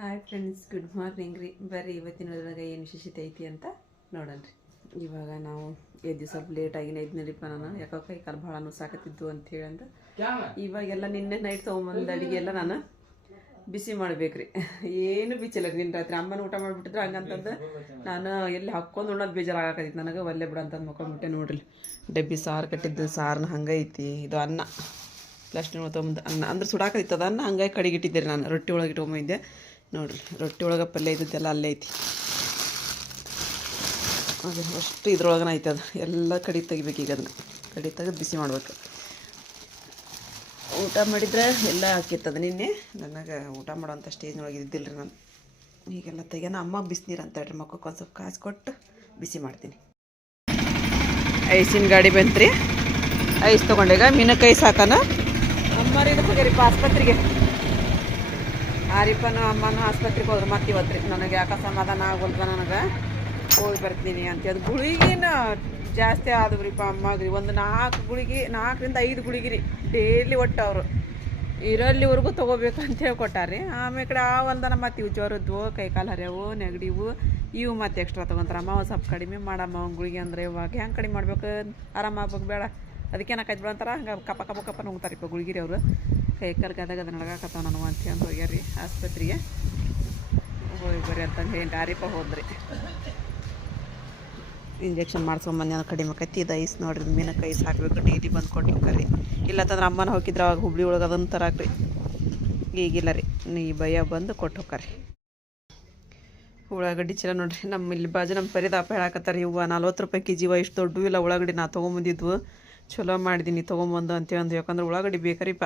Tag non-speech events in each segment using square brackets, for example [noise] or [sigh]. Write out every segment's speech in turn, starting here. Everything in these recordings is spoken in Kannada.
ಹಾಯ್ ಫ್ರೆಂಡ್ಸ್ ಗುಡ್ ಮಾರ್ನಿಂಗ್ ರೀ. ಬರ್ರಿ ಇವತ್ತಿನೊಳಗೆ ಏನು ವಿಶೇಷತೆ ಐತಿ ಅಂತ ನೋಡೋಣ ರೀ. ಇವಾಗ ನಾವು ಎದ್ದು ಸ್ವಲ್ಪ ಲೇಟಾಗಿ ಎದ್ನರಿಪ್ಪ ನಾನು. ಯಾಕೋ ಕೈ ಕಾಲು ಭಾಳ ಸಾಕತ್ತಿದ್ದು ಅಂತ ಹೇಳಿ ಅಂದ ಇವಾಗೆಲ್ಲ ನಿನ್ನೆ ನೈಟ್ ತೊಗೊಂಬಂದು ಅಡುಗೆ ಎಲ್ಲ ನಾನು ಬಿಸಿ ಮಾಡ್ಬೇಕ್ರಿ ಏನು ಬಿಚ್ಚಿಲ್ಲ ನಿನ್ನ ರಾತ್ರಿ ಅಮ್ಮನ ಊಟ ಮಾಡಿಬಿಟ್ಟಿದ್ರೆ ಹಂಗಂತಂದು ನಾನು ಎಲ್ಲಿ ಹಾಕ್ಕೊಂಡು ಉಣ್ಣೋದು ಬೇಜಾರಾಗತ್ತಿತ್ತು ನನಗೆ ಒಲ್ಲೆ ಬಿಡ ಅಂತ ಮಕ್ಕೊಂಡ್ಬಿಟ್ಟೆ ನೋಡ್ರಿ. ಡಬ್ಬಿ ಸಾರು ಕಟ್ಟಿದ್ದು ಸಾರನ್ನ ಹಂಗೆ ಐತಿ. ಇದು ಅನ್ನ. ಪ್ಲಾಸ್ಟಿಕ್ ತೊಗೊಂಬಂದು ಅನ್ನ. ಅಂದ್ರೆ ಸುಡಾಕೈತದ ಅನ್ನ ಹಂಗಾಗಿ ಕಡಿಗಿಟ್ಟಿದ್ದೆ ನಾನು. ರೊಟ್ಟಿ ಒಳಗೆ ಇಟ್ಕೊಂಬಂದಿದ್ದೆ. ನೋಡ್ರಿ, ರೊಟ್ಟಿ ಒಳಗೆ ಪಲ್ಯ ಇದ್ದದ್ದೆಲ್ಲ ಅಲ್ಲೇ ಐತಿ. ಅದು, ಅಷ್ಟು ಇದ್ರೊಳಗನ ಐತೆ ಅದು. ಎಲ್ಲ ಕಡಿ ತೆಗಿಬೇಕು ಈಗ ಅದನ್ನ. ಕಡಿ ತೆಗೆದು ಬಿಸಿ ಮಾಡ್ಬೇಕು. ಊಟ ಮಾಡಿದ್ರೆ ಎಲ್ಲ ಹಾಕಿತ್ತದ ನಿನ್ನೆ? ನನಗೆ ಊಟ ಮಾಡೋಂಥ ಸ್ಟೇಜ್ನೊಳಗೆ ಇದ್ದಿಲ್ಲ ರೀ ನಾನು. ಈಗೆಲ್ಲ ತೆಗೆನ ಅಮ್ಮ ಬಿಸಿನೀರು ಅಂತ ಹೇಳ್ರಿ, ಮಕ್ಕಕ್ಕೆ ಒಂದು ಸ್ವಲ್ಪ ಕಾಸು ಕೊಟ್ಟು ಬಿಸಿ ಮಾಡ್ತೀನಿ. ಐಸಿನ ಗಾಡಿ ಬಂತ್ರಿ. ಐಸ್ ತೊಗೊಂಡೀಗ ಮೀನಕ್ಕೆ ಐಸ್ ಹಾಕನ ಅಮ್ಮ ರೀ ಹೋಗ್ಯಾರಿಪ್ಪ ಆಸ್ಪತ್ರೆಗೆ ಆರಿಪ್ಪನು ಅಮ್ಮನೂ ಆಸ್ಪತ್ರೆಗೆ ಹೋದ್ರೆ ಮತ್ತೆ ಇವತ್ತು ರೀ. ನನಗೆ ಯಾಕೆ ಸಮಾಧಾನ ಆಗೋಲ್ವ ನನಗೆ? ಹೋಗಿ ಬರ್ತೀನಿ ಅಂತ ಅದು ಗುಳಿಗಿನ ಜಾಸ್ತಿ ಆದವು ರೀ ಅಮ್ಮಗೆ ರೀ ಒಂದು ನಾಲ್ಕು ಗುಳಿಗೆ, ನಾಲ್ಕರಿಂದ ಐದು ಗುಳಿಗೆ ರೀ. ಡೈಲಿ ಒಟ್ಟು ಅವರು. ಇರಲ್ಲಿವರೆಗೂ ಅಂತ ಹೇಳ್ಕೊಟ್ಟಾರೆ. ಕೊಟ್ಟಾರೆ ಆಮೇಲೆ ಕಡೆ ಆ ಒಂದನ ಮತ್ತೆ ಇವು ಜ್ವರದ್ವು ಕೈಕಾಲು ಹರಿಯವು, ನೆಗಡಿವು, ಇವು ಮತ್ತೆ ಎಕ್ಸ್ಟ್ರಾ ತೊಗೊಂತಾರೆ. ಅಮ್ಮ ಒಂದು ಸ್ವಲ್ಪ ಕಡಿಮೆ ಮಾಡಮ್ಮ ಅವ್ನ ಗುಳಿಗೆ ಅಂದರೆ ಇವಾಗ ಹೆಂಗೆ ಕಡಿಮೆ ಮಾಡ್ಬೇಕು? ಆರಾಮಾಗ್ಬೇಕು ಬೇಡ. ಅದಕ್ಕೆ ಏನಕ್ಕೆ ಬಿಡ ಹಂಗೆ ಕಪ್ಪ ಕಪ್ಪ ಕಪ್ಪ ನುಂಗ್ತಾರಿಪ್ಪ ಗುಳಿಗಿರಿ ಅವರು. ಕೈ ಕಾಲು ಗದಾಗ ಅದ ನಡಗಾಕತ್ತಾವ ನನಗೆ ಅಂತ ಹೇಳಿ ಹೋಗ್ಯಾರಿ ಆಸ್ಪತ್ರೆಗೆ. ಹೋಗಿ ಬರ್ರಿ ಅಂತಂದು ಹೇಳಿ ದಾರಿಪ ಹೋದ್ರಿ. ಇಂಜೆಕ್ಷನ್ ಮಾಡ್ಸ್ಕೊಂಬಂದು ಏನೋ ಕಡಿಮೆ ಆಕೈತಿ ಇದು ಐಸ್ ನೋಡ್ರಿ ಮೀನಕ್ಕೆ ಐಸ್ ಹಾಕಬೇಕು ಡೈಲಿ ಬಂದು ಕೊಟ್ಟು ಹೋಗ್ರಿ ಇಲ್ಲತ್ತಂದ್ರೆ ಅಮ್ಮನ ಹೋಗಿದ್ರೆ, ಅವಾಗ ಹುಬ್ಳಿ ಒಳಗೆ ಅದನ್ನು ತರಾಕ್ರಿ ಈಗಿಲ್ಲ ರೀ, ನೀ ಭಯ ಬಂದು ಕೊಟ್ಟು ಹೋಗ್ರಿ ಉಳ್ಳಾಗಡ್ಡಿ ಚೀಲ ನೋಡ್ರಿ ನಮ್ಮ ಇಲ್ಲಿ ಬಾಜು ನಮ್ಮ ಪರಿದಾಪ ಹೇಳಕತ್ತಾರ ಇವು ನಲ್ವತ್ತು ರೂಪಾಯಿ ಕೆ ಜಿವ ಇಷ್ಟು ದೊಡ್ಡ ಇಲ್ಲ ಉಳ್ಳಾಗಡ್ಡಿ ನಾ ತೊಗೊಂಬಂದಿದ್ವು. ಚಲೋ ಮಾಡಿದ್ದೀನಿ ತೊಗೊಂಬಂದು ಅಂತೇಳಿ ಅಂದು ಯಾಕಂದ್ರೆ ಉಳ್ಳಾಗಡ್ಡಿ ಬೇಕರಿಪ್ಪ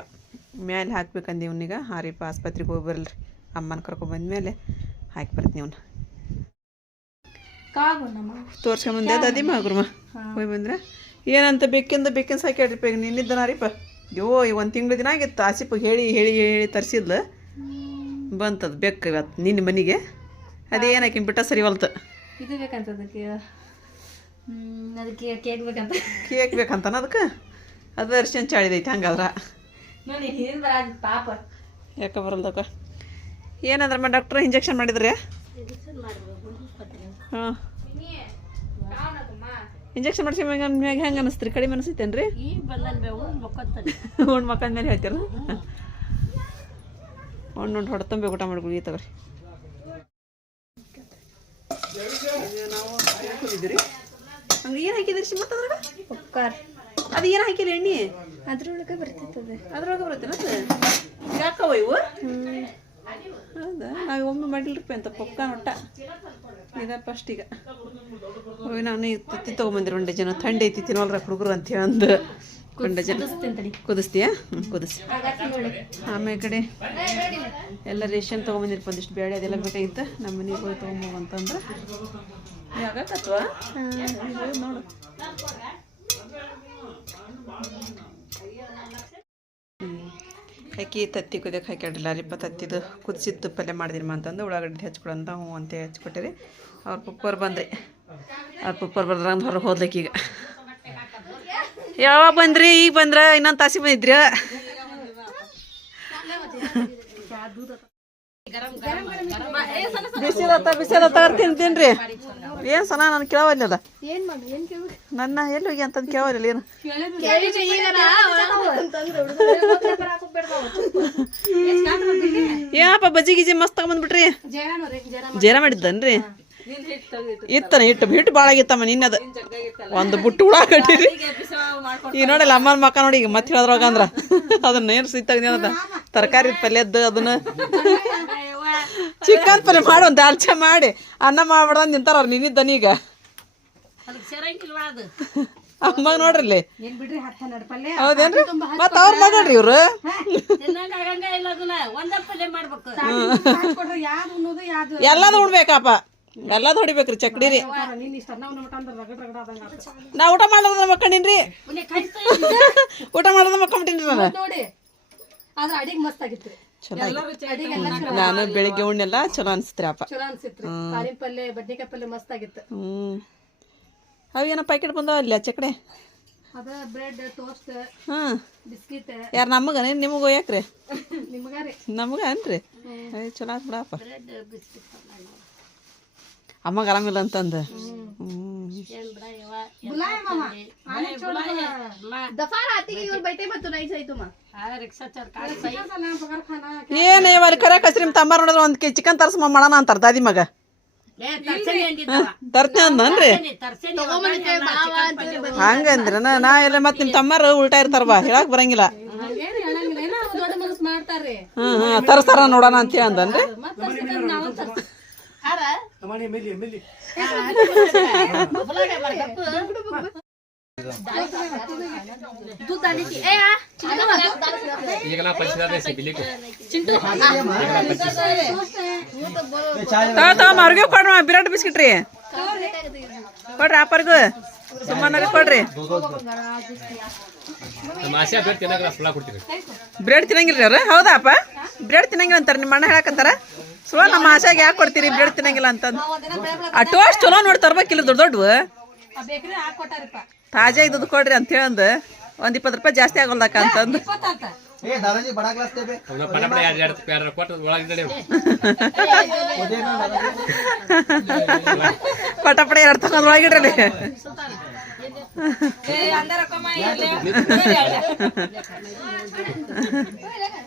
ಮ್ಯಾಲೆ ಹಾಕ್ಬೇಕಂದು ಇವ್ನಿಗೆ ಹಾರಿಪ್ಪ ಆಸ್ಪತ್ರೆಗೆ ಹೋಗಿ ಬರಲ್ರಿ. ಅಮ್ಮನ ಕರ್ಕೊಂಬಂದ್ಮೇಲೆ ಹಾಕಿ ಬರ್ತೀನಿ ಕಾಗುಣಮ್ಮ. ತೋರ್ಸ್ಕೊಂಬಂದೆ ಅದು ಅದಿ ಮಗುರ್ಮ ಹೋಗಿ ಬಂದ್ರೆ. ಏನಂತ ಬೇಕಿಂದ ಬೇಕಿಂದ ಸಾಕ್ಯಾಡ್ರಿಪ್ಪ ಈಗ ನಿನ್ನಿದ್ದನಾರಿಪ್ಪ ರೀಪ ಯೋ ಒಂದು ತಿಂಗಳ ದಿನ ಆಗಿತ್ತು. ಆಸಿಪ್ಪ ಹೇಳಿ ಹೇಳಿ ಹೇಳಿ ತರಿಸಿದ್ಲು. ಬಂತದ ಬೇಕು ಇವತ್ತು ನಿನ್ನ ಮನೆಗೆ. ಅದೇನಾಕಿನ್ ಬಿಟ್ಟ ಸರಿ ಹೊಲ್ತು? ಇದು ಬೇಕಂತ ಹ್ಮ್, ಅದಕ್ಕೆ ಕೇಕ್ ಬೇಕಂತ ಕೇಕ್ ಬೇಕಂತಾನ ಅದಕ್ಕೆ? ಅದು ಅರ್ಶನ್ ಚಾಳಿದೈತೆ ಹಂಗಾದ್ರ. ನೋಡಿ ಬರ ಪಾಪ. ಯಾಕೆ ಬರಲ್ದಕ್ಕ ಏನಂದ್ರಮ್ಮ ಡಾಕ್ಟ್ರ್ ಇಂಜೆಕ್ಷನ್ ಮಾಡಿದ್ರಿ ಹಾಂ. ಇಂಜೆಕ್ಷನ್ ಮಾಡಿಸಿ ಮ್ಯಾಗ ಮ್ಯಾಗ ಹೆಂಗೆ ಅನಿಸ್ತ್ರಿ? ಕಡಿಮೆ ಅನಿಸ್ತೇನೆ ರೀ ಉಂಡು ಮಕ್ಕಳ ಮೇಲೆ ಹೇಳ್ತೀರ? ಉಂಡು ಉಂಡು ಹೊಡ್ತಂಬೆ ಊಟ ಮಾಡ್ಕೊಳ್ಳಿ ತಗೋರಿ. ನಾವು ಹಂಗೆ ಏನು ಹಾಕಿದ್ರಿ? ಶಿ ಮತ್ತೆ ಅದ್ರಾಗ? ಉಪ್ಕಾರ್. ಅದು ಏನು ಹಾಕಿಲ್ಲ ಎಣ್ಣೆ? ಅದ್ರೊಳಗೆ ಬರ್ತಿರ್ತದೆ ಅದ್ರೊಳಗೆ ಬರ್ತೇನೆ ಅದು ಯಾಕವ ಇವು? ಹೌದಾ? ನಾವು ಒಮ್ಮೆ ಮಾಡಿಲ್ರಿಪ್ಪ ಅಂತ ಪೊಕ್ಕ ಒಟ್ಟ. ಇದ ಫಸ್ಟ್ ಈಗ. ನಾನು ತತ್ತಿ ತೊಗೊಂಬಂದಿರಿ ಒಂಡೆ ಜನ. ಥಂಡಿ ಐತಿ ತಿನ್ನೋಲ್ರ ಹುಡುಗರು ಅಂತ ಹೇಳಿ ಅಂದು. ಒಂಡೆ ಜನ ತಡಿ ಕುದಿಸ್ತೀಯಾ? ಹ್ಞೂ ಕುದಿಸಿ. ಆಮೇಲೆ ಕಡೆ. ಎಲ್ಲ ರೇಷನ್ ತೊಗೊಂಬಂದಿರ್ಪ ಒಂದಿಷ್ಟು ಬೇಳೆ ಅದೆಲ್ಲ ಬೇಕಾಗಿತ್ತು. ನಮ್ಮ ಮನೆಗೆ ಹೋಗಿ ತೊಗೊಂಬೋಗು ಅಂತಂದ್ರೆ ಯಾಕತ್ವ ನೋಡು. ಹ್ಮ್. ಹಾಕಿ ತತ್ತಿ ಕುದಿಯಕ್ಕೆ ಹಾಕ್ಯಾಡ್ರಿಲ್ಲ ರೀಪ ತತ್ತಿದು ಕುದಿಸಿದ್ದು ಪಲ್ಯ ಮಾಡಿದಿರಮ್ಮ ಅಂತಂದು ಉಳ್ಳಾಗಡ್ಡೆ ಹಚ್ಕೊಡಂತ ಹ್ಞೂ ಅಂತ ಹಚ್ಕೊಟ್ಟಿರಿ. ಅವ್ರ ಪಪ್ಪರ್ ಬಂದ್ರಿ. ಅವ್ರ ಪಪ್ಪರ್ ಬರ್ದ್ರಂದು ಹೊರಗೆ ಹೋದ್ಲಕ್ಕೆ ಈಗ ಯಾವಾಗ ಬಂದ್ರಿ? ಈಗ ಬಂದ್ರ ಇನ್ನೊಂದು ತಾಸಿ ಬಂದಿದ್ರ? ಬಿಸಿಲತ್ತ ಬಿಸಿಲತ್ತ ತಿನ್ರಿ ಏನ್ ಸನ, ನಾನು ಕೇಳವಲ್ಲ ಏನ್ ಮಾಡಿ ಏನ್ ಕೇಳು ನನ್ನ ಎಲ್ಲಿ ಹೋಗಿ ಅಂತಂದು ಕೇಳವಲ್ಲ ಏನು? ಏನಪ್ಪ ಬಜ್ಜಿ ಗಿಜಿ ಮಸ್ತ್ ತಗೊಂಬಂದ್ಬಿಟ್ರಿ ಜೇರ ಮಾಡಿದ್ದನ್ರಿ? ಇತ್ತನ ಹಿಟ್ಟು ಹಿಟ್ಟು ಭಾಳ ಆಗಿತ್ತಮ್ಮ ನಿನ್ನದ. ಒಂದು ಬುಟ್ಟು ಉಳ್ಳಾಗಡ್ಡಿ ಈಗ ನೋಡಿಲ್ಲ ಅಮ್ಮನ ಮಕ್ಕ ನೋಡಿ ಈಗ ಮತ್ತೆ ಹೇಳಿದ್ರೆ ಅಂದ್ರ. ಅದನ್ನ ಏನು ಸಿಗ್ತಾಗ ತರಕಾರಿ ಪಲ್ಯದ್ದು ಅದನ್ನ. ಚಿಕನ್ ಪಲ್ಯ ಮಾಡು ಒಂದು ದಾಲ್ಚ ಮಾಡಿ. ಅನ್ನ ಮಾಡ್ಬಿಡ್ದ ನಿಂತಾರ ಅವ್ರು ನಿನ್ನಿದ್ದ ಈಗ. ಅಮ್ಮ ನೋಡ್ರಿ ಹೌದೇನ್ರಿ? ಮತ್ತ ಅವ್ರು ಮಾಡ್ರಿ ಇವ್ರು? ಎಲ್ಲಾನು ಉಣ್ಬೇಕಪ್ಪ. ಎಲ್ಲದು ಹೊಡಿಬೇಕ್ರಿ ಚಕ್ಡಿ ರೀ. ನಾ ಊಟ ಮಾಡೋದ್ರ ಮಕ್ಕಂಡಿನ್ರಿ [laughs] ಊಟ ಮಾಡೋದ್ರ ಮಕ್ಕಂಬಿಟ್ಟಿನ್ರಿ ನಾನು. ನೋಡಿ ಆದ್ರೆ ಅಡಿಗೆ ಮಸ್ತ್ ಆಗಿತ್ತು. ನಾನು ಬೆಳಿಗ್ಗೆ ಉಣ್ಣೆಲ್ಲ ಚಲೋ ಅನ್ಸ್ತ್ರಿ ಅಪ್ಪ. ಚಲೋ ಅನ್ಸಿತ್ರಿ. ಕಾಳಿನ ಪಲ್ಯ ಬದ್ನಿಕಾಯಿ ಪಲ್ಯ ಮಸ್ತ್ ಆಗಿತ್ತು. ಹ್ಞೂ ಅವೇನೋ ಪ್ಯಾಕೆಟ್ ಬಂದಾವ ಅಲ್ಲಿ ಚಕಡೆ? ಅದ ಬ್ರೆಡ್ ಟೋಸ್ಟ್ ಹಾಂ. ಬಿಸ್ಕಿಟ್. ಯಾರು ನಮಗ ನಿಮಗೆ ಒಯ್ಯಾಕ್ರಿ? [laughs] ನಿಮ್ಗ ರೀ. ನಮಗ ಅನ್ರಿ ಚಲೋ ಆತ್ ಬಿಡಪ್ಪ. Bread biscuit. ಅಮ್ಮಗ ಆರಾಮಿಲ್ಲ ಅಂತಂದ. ಏನ್ ಇವ್ರ ಕರೆ ಕಸ್ರಿ ತಮ್ಮ ನೋಡಿದ್ರೆ ಒಂದ್ ಚಿಕನ್ ತರ್ಸ ಮಾಡೋಣ ಅಂತಾರ ದಾದಿ ಮಗ. ತರ್ತೇನೆ ಅಂದನ್ರಿ ಹಂಗಂದ್ರ ನಾ ಎಲ್ಲ ಮತ್ ನಿಮ್ ತಮ್ಮರು ಉಲ್ಟಾ ಇರ್ತಾರ ಬಾ, ಹೇಳಕ್ ಬರಂಗಿಲ್ಲ. ಹ್ಮ್ ಹ್ಮ್ ತರ್ಸಾರ ನೋಡೋಣ ಅಂತ ಅಂದನ್ರಿ. ಹೇಳಿ ಮೆಲ್ಲಿ ಪರಿಚಯ ಸಿಗ್ಲಿಕ್ಕೆ ತಗೋ ತಗೋ ಅವ್ರಿಗೆ ಕೊಡ್ರಿ ಬಿರಾಟ್ ಬಿಸ್ಕಿಟ್ ರೀ ಕೊಡ್ರಿ ಆಪರ್ಗು ಸುಮ್ಮನೆ ಕೊಡ್ರಿ ಬ್ರೆಡ್ ತಿನ್ನಂಗಿಲ್ರಿ ಅವ್ರ ಹೌದಾ ಅಪ್ಪ ಬ್ರೆಡ್ ತಿನ್ನಂಗಿಲ್ಲ ಅಂತಾರ ಹೌದಾಪ ಬ್ರೆಡ್ ತಿನ್ನಂಗಿಲ್ಲ ಅಂತಾರೆ ನಿಮ್ಮ ಅಣ್ಣ ಹೇಳಕತ್ತಾರ ಸೊ ನಮ್ಮ ಆಶಾಗ ಯಾಕೆ ಕೊಡ್ತೀರಿ? ಬ್ರೆಡ್ ತಿನ್ನಂಗಿಲ್ಲ ಅಂತಂದು. ಆ ಟೋಸ್ಟ್ ಚಲೋ ನೋಡಿ ತರ್ಬೇಕಿಲ್ಲ ದೊಡ್ಡ ದೊಡ್ಡವು ತಾಜಾ ಇದ್ದು ಕೊಡ್ರಿ ಅಂತ ಹೇಳಂದು. ಒಂದು ಇಪ್ಪತ್ತು ರೂಪಾಯಿ ಜಾಸ್ತಿ ಆಗೋಲ್ಲಕ್ಕ ಅಂತಂದು. ಪಟಪಡೆ ಎರಡು ತಗೊಂಡ್ ಒಳಗಿಡ್ರಿ [laughs]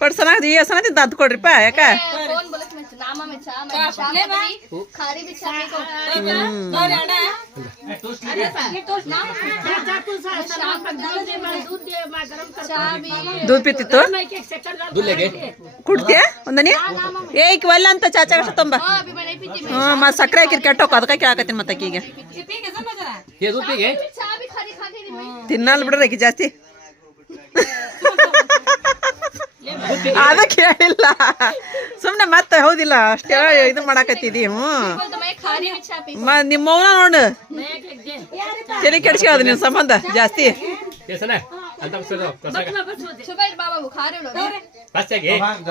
ಕೊಡ್ ಸನಾಗ ಈ ಸನ ತಿಂತ ಅದ್ ಕೊಡ್ರಿಪ್ಪ ಯಾಕ कौन बोले तुम्हें नामा में चा में चा में खारी भी चा में को चा भी ದೂದ್ ಪಿತ್ತಿತ್ತು ದುಲ್ಲೆಗೆ ಕುಡ್ತೀಯ ಒಂದನಿ ಏ ಈಕ ಒಲ್ಲ ಅಂತ ಚಾಚಾ ಅಷ್ಟ ತುಂಬ अभी मैं नहीं पीती ಹ್ಞೂ ಮತ್ತೆ ಸಕ್ಕರೆ ಹಾಕಿರ್ ಕೆಟ್ಟೋಕ ಅದಕ್ಕೆ ಕೇಳಾಕತ್ತೀನಿ ಮತ್ತೆ ಆಕಿಗೆ ಏ ದುಪ್ಪಿಗೆ चा भी खारी खा के नहीं ತಿನ್ನಲ್ಲ ಬಿಡ್ರಿ ಆಕಿ ಜಾಸ್ತಿ ಅದಕ್ಕೆ ಇಲ್ಲ ಸುಮ್ಮನೆ ಮತ್ತೆ ಹೌದಿಲ್ಲ ಅಷ್ಟೇ ಇದು ಮಾಡಾಕತ್ತಿದಿ ಹ್ಞೂ. ಮ ನಿಮ್ಮವನ ನೋಡು. ತಲೆ ಕೆಡ್ಸ್ಕೊಳ್ಳೋದು ನಿನ್ನ ಸಂಬಂಧ ಜಾಸ್ತಿ.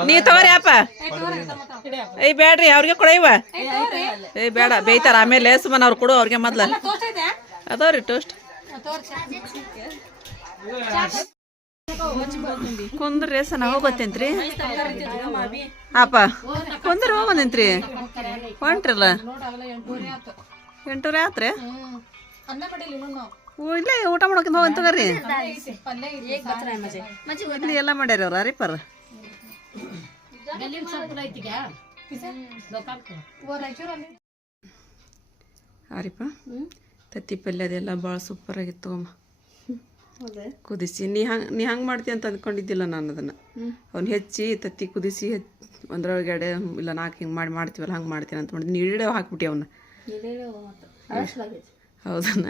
ನೀ ತಗೋರಿ ಅಪ್ಪ. ಏಯ್ ಬೇಡ್ರಿ ಅವ್ರಿಗೆ ಕೊಡಯ್ಯವ ಏಯ್ ಬೇಡ ಬೇಯ್ತಾರ. ಆಮೇಲೆ ಸುಮ್ಮನೆ ಅವ್ರು ಕೊಡು ಅವ್ರಿಗೆ ಮೊದ್ಲ. ಅದಾವ್ರಿ ಟೋಸ್ಟ್ ಕುಂದ್ರಿ ಸನ ಗೊತ್ತೇನ್ರಿ ಅಪ್ಪ, ಕುಂದ್ರೆ ಹೋಗೋದಂತ್ರಿ ಹೊಂಟ್ರಲ್ಲ? ಎಂಟೂರಿ ಆತ್ರಿ? ಇಲ್ಲ ಊಟ ಮಾಡೋಕೆ ಹೋಗಂತ ಇಲ್ಲಿ ಎಲ್ಲ ಮಾಡ್ಯಾರ ಅವ್ರ ಅರಿಪರ್ ಅರಿಪ ತತ್ತಿ ಪಲ್ಯ ಅದೆಲ್ಲ ಭಾಳ ಸೂಪರ್ ಆಗಿತ್ತು ಅಮ್ಮ. ಕುದಿಸಿ. ನೀ ಹಂಗೆ ನೀ ಹಂಗೆ ಮಾಡ್ತಿ ಅಂತ ಅಂದ್ಕೊಂಡಿದ್ದಿಲ್ಲ ನಾನು ಅದನ್ನು. ಅವ್ನು ಹೆಚ್ಚಿ ತತ್ತಿ ಕುದಿಸಿ ಒಂದ್ರೊಳಗೆ ಎಡೆ ಇಲ್ಲ ನಾಲ್ಕು ಹಿಂಗೆ ಮಾಡಿ ಮಾಡ್ತೀವಲ್ಲ ಹಂಗೆ ಮಾಡ್ತೀನಿ ಅಂತ ಮಾಡಿದ್ನಿ. ನೀಡೇ ಹಾಕ್ಬಿಟ್ಟಿ ಅವನ್ನ ಹೌದನ್ನ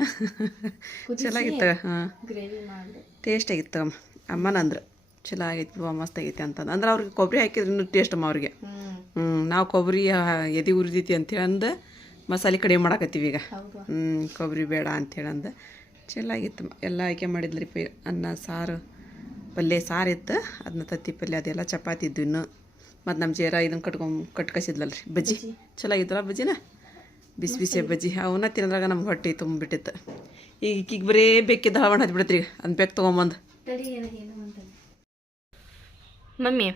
ಚೆನ್ನಾಗಿತ್ತು ಹಾಂ. ಟೇಸ್ಟ್ ಆಗಿತ್ತು ಅಮ್ಮ. ಅಮ್ಮನಂದ್ರೆ ಚಲೋ ಆಗೈತಿ ಬಾ ಮಸ್ತ್ ಆಗೈತಿ ಅಂತಂದು ಅಂದ್ರೆ ಅವ್ರಿಗೆ ಕೊಬ್ಬರಿ ಹಾಕಿದ್ರೆ ಇನ್ನೂ ಟೇಸ್ಟ್ ಅಮ್ಮ ಅವ್ರಿಗೆ. ಹ್ಞೂ ನಾವು ಕೊಬ್ಬರಿ ಎದೆ ಉರಿದೈತಿ ಅಂತೇಳಿ ಅಂದ ಮಸಾಲೆ ಕಡಿಮೆ ಮಾಡಾಕತ್ತೀವಿ ಈಗ. ಹ್ಞೂ ಕೊಬ್ಬರಿ ಬೇಡ ಅಂತೇಳಿ ಅಂದು ಚಲೋ ಆಗಿತ್ತು. ಮ. ಎಲ್ಲ ಆಯ್ಕೆ ಮಾಡಿದ್ರಿ ಪೈ ಅನ್ನ ಸಾರು. ಪಲ್ಯ ಸಾರು ಇತ್ತು. ಅದನ್ನ ತತ್ತಿ ಪಲ್ಯ ಅದೆಲ್ಲ ಚಪಾತಿ ಇದ್ದು ಇನ್ನು. ಮತ್ತು ನಮ್ಮ ಜೇರ ಇದನ್ನು ಕಟ್ಕೊಂಡ್ ರೀ ಬಜ್ಜಿ. ಚಲೋ ಆಗಿತ್ತಲ್ಲ ಬಜ್ಜಿನ? ಬಿಸಿ ಬಿಸಿ ಬಜ್ಜಿ. ಅವನ್ನ ತಿನ್ನದ್ರಾಗ ನಮ್ಗೆ ಹೊಟ್ಟೆ ತುಂಬಿಟ್ಟಿತ್ತು ಈಗ ಈಗೀಗ ಬರೇ ಬೇಕಿದ್ದ ಹಳವಣ ಹತ್ಬಿಡತ್ರಿ ಅದನ್ನ ಬೇಕು ತೊಗೊಂಬಂದು. ಮಮ್ಮಿ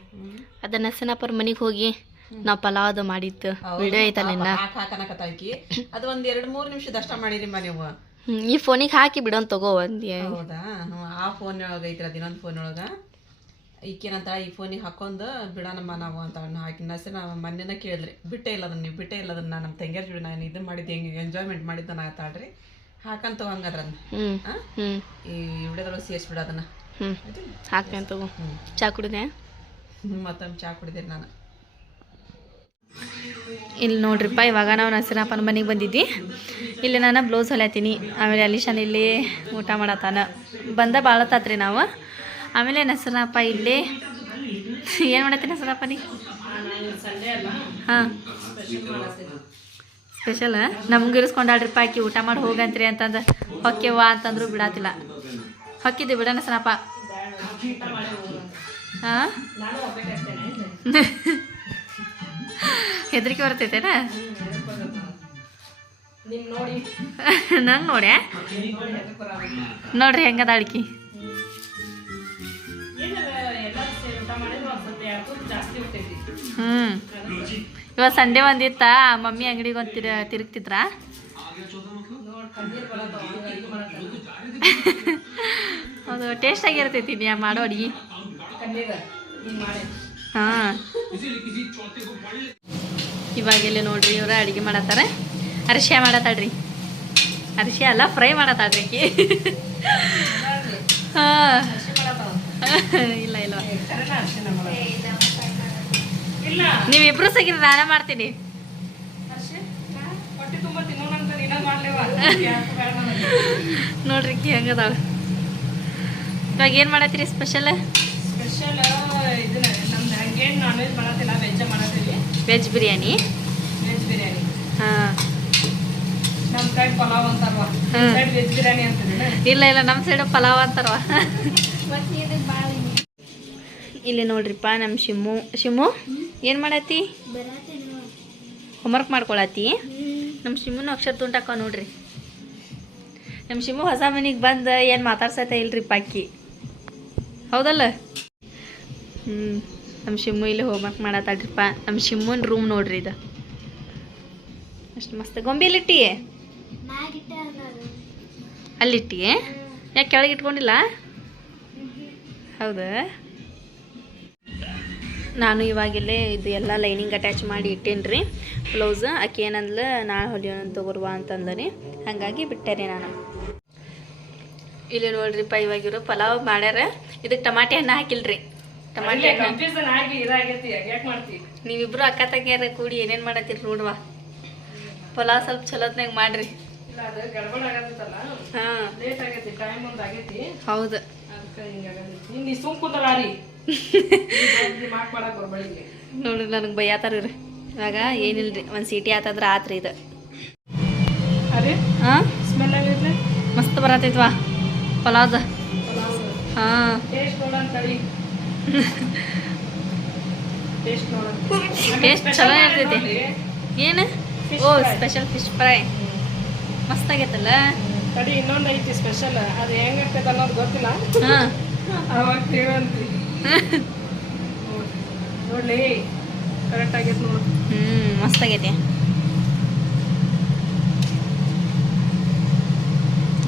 ಅದನ್ನ ನಸನಪ್ಪರ ಮನೆಗೆ ಹೋಗಿ ನಾವು ಪಲಾವ್ ಮಾಡಿತ್ತು. ವಿಡಿಯೋ ಐತಲ್ಲ ಅದು ಒಂದು ಎರಡು ಮೂರು ನಿಮಿಷದ ಅಷ್ಟ ಮಾಡಿರಿ ನೀವು. ಈ ಫೋನಿಗೆ ಹಾಕಿ ಬಿಡೋನ್ ತಗೋ ಒಂದ್ ಹೌದಾ? ಹ್ಞೂ ಆ ಫೋನ್ ಒಳಗೆ ಐತ್ರ ದಿನೊಂದು ಇನ್ನೊಂದು ಫೋನ್ ಒಳಗೆ. ಈಕೇನಂತ ಈ ಫೋನಿಗೆ ಹಾಕೊಂಡು ಬಿಡೋಣಮ್ಮ ನಾವು ಅಂತ ಅವ್ನ ಹಾಕಿ. ನಸೆ ನಾವು ಮೊನ್ನೆನ ಕೇಳಿದ್ರಿ. ಬಿಟ್ಟೇ ಇಲ್ಲ ಅದನ್ನ ನೀವು ಬಿಟ್ಟೇ ಇಲ್ಲ ಅದನ್ನ ನಮ್ಮ ತಂಗಿಯರ್ ಜೋಡಿ ನಾನು ಇದು ಮಾಡಿದ್ದೆ ಹೆಂಗೆ ಎಂಜಾಯ್ಮೆಂಟ್ ಮಾಡಿದ್ದ ನಾ ತಾಳ್ರಿ ಹಾಕಂತ ಹಂಗದ್ರ ಅದನ್ನ ಹ್ಮ್ ಹಾಂ ಹ್ಮ್. ಈ ವಿಡಿಯೋದೊಳಗೆ ಸೇರಿಸ್ಬಿಡ ಅದನ್ನ. ಹ್ಮ್. ಹಾಕ್ತೇನೆ ತಗೋ. ಚಾ ಕುಡಿದೆ ಮತ್ತೊಮ್ಮೆ ಚಾ ಕುಡಿದೆ ನಾನು. ಇಲ್ಲಿ ನೋಡ್ರಿಪ್ಪ, ಇವಾಗ ನಾವು ನಸರಪ್ಪನ ಮನೆಗೆ ಬಂದಿದ್ದಿ ಇಲ್ಲಿ ನಾನು ಬ್ಲೌಸ್ ಹೊಲ್ಯಾತೀನಿ. ಆಮೇಲೆ ಅಲಿಶಾನ್ ಇಲ್ಲಿ ಊಟ ಮಾಡತ್ತಾನ. ಬಂದ ಬಾಳತ್ತಾತ್ರಿ ನಾವು. ಆಮೇಲೆ ನಸರಪ್ಪ ಇಲ್ಲಿ. ಏನು ಮಾಡತ್ತೀನಿ ನಸರಪ್ಪ ನೀ? ಹಾಂ. ಸ್ಪೆಷಲ್ ನಮ್ಗೆ ಇರಿಸ್ಕೊಂಡಾಳ್ರಿಪ್ಪ ಆಕಿ ಊಟ ಮಾಡಿ ಹೋಗಂತ್ರಿ ಅಂತಂದು. ಹೊಕ್ಕೇವಾ ಅಂತಂದ್ರು ಬಿಡಾತಿಲ್ಲ. ಹೊಕ್ಕಿದ್ದೆ ಬಿಡ ನಸರಪ್ಪ ಹಾಂ? ಹೆದರಿಕೆ ಬರ್ತೈತೇನ? ನಂಗೆ ನೋಡ್ಯಾ ನೋಡ್ರಿ ಹೆಂಗದ ಅಡ್ಕಿ ಹ್ಞೂ ಇವತ್ತು ಸಂಡೇ ಒಂದಿತ್ತ ಮಮ್ಮಿ ಅಂಗಡಿಗೆ ಒಂದು ತಿರ್ ತಿರುಗ್ತಿದ್ರ? ಅದು ಟೇಸ್ಟ್ ಆಗಿರ್ತೈತಿ ನೀ ಮಾಡೋ ಅಡುಗೆ. ಹಾಂ. ಇವಾಗೆಲ್ಲ ನೋಡ್ರಿ ಇವರ ಅಡುಗೆ ಮಾಡತ್ತಾರ. ಅರಿಶಿಯ ಮಾಡತ್ತಾಳ್ರಿ. ಅರಿಶಿಯ ಅಲ್ಲ ಫ್ರೈ ಮಾಡತ್ತಾಳ್ರಿ ಹಾಂ. ಇಲ್ಲ ಇಲ್ಲ. ನೀವಿಬ್ರು ಸಿಗಿರಿ ನಾನೇ ಮಾಡ್ತೀನಿ. ನೋಡ್ರಿ ಕಿ ಹೆಂಗದಾಳ. ಇವಾಗ ಏನು ಮಾಡತ್ತೀರಿ special special veg biryani veg biryani ಹಾಂ. ನಮ್ಮ ಸೈಡ್ ಪಲಾವ್ ಅಂತಾರವ ಸೈಡ್ ವೆಜ್ ಬಿರಿಯಾನಿ ಅಂತಿದ್ದೇನೆ ಇಲ್ಲ ಇಲ್ಲ ನಮ್ಮ ಸೈಡ್ ಪಲಾವ್ ಅಂತಾರವ ಇಲ್ಲಿ ನೋಡ್ರಿಪ್ಪ ನಮ್ಮ ಶಿಮ್ಮು ಶಿಮು ಏನು ಮಾಡತ್ತಿ ಹೋಮ್ವರ್ಕ್ ಮಾಡ್ಕೊಳತ್ತಿ ನಮ್ಮ ಶಿಮುನ ಅಕ್ಷರ ತುಂಟಾಕ ನೋಡ್ರಿ. ನಮ್ಮ ಶಿಮ್ಮು ಹೊಸ ಮನೆಗೆ ಬಂದು ಏನು ಮಾತಾಡ್ಸತ್ತೆ ಇಲ್ರಿ ಪಾಕಿ ಹೌದಲ್ಲ? ಹ್ಞೂ ನಮ್ಮ ಶಿಮ್ಮು ಇಲ್ಲಿ ಹೋಗ್ಬೇಕು ಮಾಡತ್ತಾಡ್ರಿಪ್ಪ ನಮ್ಮ ಶಿಮ್ಮನ ರೂಮ್ ನೋಡ್ರಿ ಇದು. ಅಷ್ಟು ಮಸ್ತ್. ಗೊಂಬಿಲಿಟ್ಟಿಯೇ ಅಲ್ಲಿಟ್ಟಿ ಯಾಕೆ ಕೆಳಗೆ ಇಟ್ಕೊಂಡಿಲ್ಲ? ಹೌದಾ? ನಾನು ಇವಾಗೆಲ್ಲೇ ಇದು ಎಲ್ಲ ಲೈನಿಂಗ್ ಅಟ್ಯಾಚ್ ಮಾಡಿ ಇಟ್ಟೇನಿ ರೀ ಬ್ಲೌಸ್ ಆಕೆ ಏನಂದ್ಲ, ನಾಳೆ ಹೊಲಿಯೋಣ ತಗೋರುವ ಅಂತಂದರಿ ಹಾಗಾಗಿ ಬಿಟ್ಟೆ ರೀ ನಾನು. ಇಲ್ಲಿ ನೋಡ್ರಿಪ್ಪ, ಇವಾಗಿರೋ ಪಲಾವ್ ಮಾಡ್ಯಾರ. ಇದಕ್ಕೆ ಟಮಾಟೆ ಹಣ್ಣು ಹಾಕಿಲ್ರಿ. ಟಮಾಟೆ ಹಣ್ಣು ಕನ್ಫ್ಯೂಸನ್ ಆಗಿ ಇದಾಗೈತಿ ಯಾಕೆ ಮಾಡ್ತಿ? ನೀವಿಬ್ರು ಅಕ್ಕ ತಂಗಿಯರ ಕೂಡಿ ಏನೇನ್ ಮಾಡತ್ತೀರಿ ನೋಡುವ. ಪಲಾವ್ ಸ್ವಲ್ಪ ಚಲೋತ್ನಾಗ ಮಾಡ್ರಿ. ಇಲ್ಲ ಅದು ಗಡ್ಬಡ್ ಆಗತ್ತಲ್ಲ? ಹಾಂ. ಲೇಟ್ ಆಗೈತಿ ಟೈಮ್ ಒಂದು ಆಗೈತಿ. ಹೌದು. ಅದಕ್ಕೆ ನೀ ಸುಮ್ [laughs] ಮಾಡಕ್ ನೋಡ್ರಿ ನನಗೆ ಬೈಯಾತಾರ ಇವಾಗ ಏನಿಲ್ರಿ ಒಂದ್ ಸೀಟಿ ಆತಂದ್ರೆ ಆತ್ರಿ ಇದು. ಅದೇ ಹಾಂ ಸ್ಮೆಲ್ ಮಸ್ತ್ ಬರತೈತ್ವಾ ಪಲಾವ್ದ? ಹಾ. ಟೇಸ್ಟ್ ನೋಡಂತ ಟೇಸ್ಟ್ ಚಲೋ ಇರ್ತೈತಿ. ಏನು? ಓ ಸ್ಪೆಷಲ್ ಫಿಶ್ ಫ್ರೈ ಮಸ್ತ್ ಆಗೈತಲ್ಲ ತಡಿ ಇನ್ನೊಂದು ಐತಿ ಸ್ಪೆಷಲ್ ಅದು ಹೆಂಗಿರ್ತೈತೆ ಅನ್ನೋದು ಗೊತ್ತಿಲ್ಲ. ಹಾಂ. [laughs] ಅವಾಗ ಹೇಳಂತ್ರಿ ನೋಡ್ಲಿ. ಕರೆಕ್ಟ್ ಆಗೈತೆ ನೋಡಿ. ಹ್ಮ್ ಮಸ್ತ್ ಆಗೈತಿ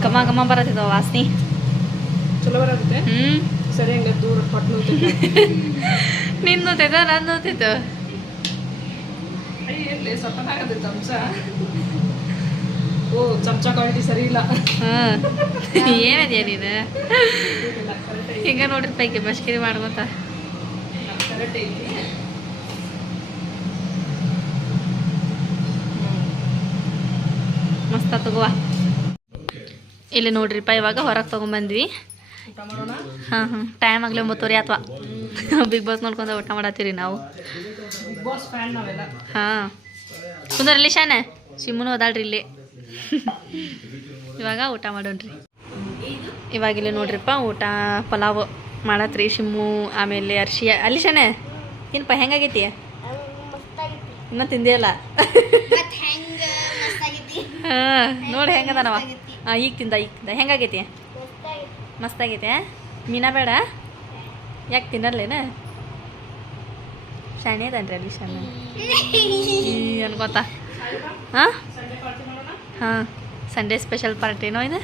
ಘಮ ಘಮ ಬರತ್ತಿದ್ದಾವ ವಾಸನೆ. ಚಲೋ ಬರತ್ತೆ? ಹ್ಞೂ ಸರಿ ಹಂಗೆ ದೂರ ಪಟ್ಟು [laughs] ಅಯ್ಯ ಇರ್ಲಿ ಸ್ವಲ್ಪ ಚಮಚ. ಓ ಚಮಚ ಕ್ವಾಲಿಟಿ ಸರಿ ಇಲ್ಲ. ಏನದ್ಯಾ ನೀನು? ಹಿಂಗೆ ನೋಡ್ರಿ ಪೈಕಿ ಮಶ್ಕಿರಿ ಮಾಡ್ಕೊತ. ಮಸ್ತ ತಗೋವಾ ಇಲ್ಲಿ ನೋಡ್ರಿಪ್ಪ ಇವಾಗ ಹೊರಗೆ ತೊಗೊಂಬಂದ್ವಿ. ಹಾಂ ಹಾಂ. ಟೈಮ್ ಆಗಲಿ ಒಂಬತ್ತುವರೆ ಅಥವಾ. ಬಿಗ್ ಬಾಸ್ ನೋಡ್ಕೊಂಡು ಊಟ ಮಾಡತ್ತೀರಿ ನಾವು. ಬಿಗ್ ಬಾಸ್ ಫ್ಯಾನ್ ನಾವೆಲ್ಲ. ಹಾಂ. ಅದಾಳ್ರಿ ಶಾನ? ಶಿಮ್ಮನು ಹೋದಾಳ್ರಿ ಇಲ್ಲಿ. ಇವಾಗ ಊಟ ಮಾಡೋಣ್ರಿ. ಇವಾಗ ಇಲ್ಲಿ ನೋಡ್ರಿಪ್ಪ ಊಟ ಪಲಾವ್ ಮಾಡತ್ರಿ ಶಿಮ್ಮು ಆಮೇಲೆ ಅರ್ಶಿ ಅಲ್ಲಿ ಶಾನೆ? ಏನಪ್ಪ ಹೆಂಗಾಗೈತಿ? ಇನ್ನೂ ತಿಂದಿಯಲ್ಲ? ಹಾಂ ನೋಡಿ ಹೆಂಗದನವ ಹಾಂ ಈಗ ತಿಂದ ಈಗ ತಿಂದ. ಹೆಂಗಾಗೈತಿ? ಮಸ್ತಾಗೈತೆ ಮೀನಾ ಬೇಡ? ಯಾಕೆ ತಿನ್ನಲ್ಲೇನ? ಶಾಣೆ ಅದನ್ರಿ ಅಲ್ಲಿ ಶಾಣೆ. ಅನ್ಕೋತ ಹಾಂ ಹಾಂ ಸಂಡೇ ಸ್ಪೆಷಲ್ ಪಾರ್ಟಿನೋ ಇದು?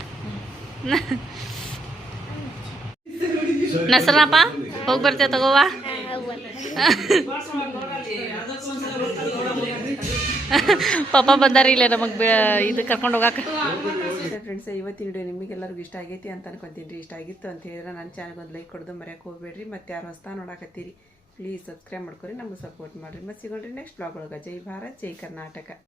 ನಸರಪ್ಪ ಹೋಗಿ ಬರ್ತೇವೆ ತಗೋವಾ [laughs] [laughs] ಪಾಪ ಬಂದಾರ ಇಲ್ಲ ನಮಗೆ ಇದು ಕರ್ಕೊಂಡು ಹೋಗಾಕ. ಫ್ರೆಂಡ್ಸ್ ಇವತ್ತಿನ ವಿಡಿಯೋ ನಿಮಗೆಲ್ಲರಿಗೂ ಇಷ್ಟ ಆಗೈತಿ ಅಂತ ಅನ್ಕೊಂತೀನಿ ಇಷ್ಟ ಆಗಿತ್ತು ಅಂತ ಹೇಳಿದ್ರೆ ನನ್ನ ಚಾನಲ್ಗೆ ಒಂದು ಲೈಕ್ ಕೊಡೋದು ಮರೆಯಕ್ಕೆ ಹೋಗ್ಬೇಡ್ರಿ. ಮತ್ತೆ ಯಾರು ಹೊಸ್ತಾ ನೋಡಾಕತ್ತೀರಿ ಪ್ಲೀಸ್ ಸಬ್ಸ್ಕ್ರೈಬ್ ಮಾಡ್ಕೊರಿ. ನಮಗೆ ಸಪೋರ್ಟ್ ಮಾಡಿರಿ. ಮತ್ತೆ ಸಿಗೋಣ್ರಿ ನೆಕ್ಸ್ಟ್ ಬ್ಲಾಗ್ ಒಳಗೆ. ಜೈ ಭಾರತ್, ಜೈ ಕರ್ನಾಟಕ.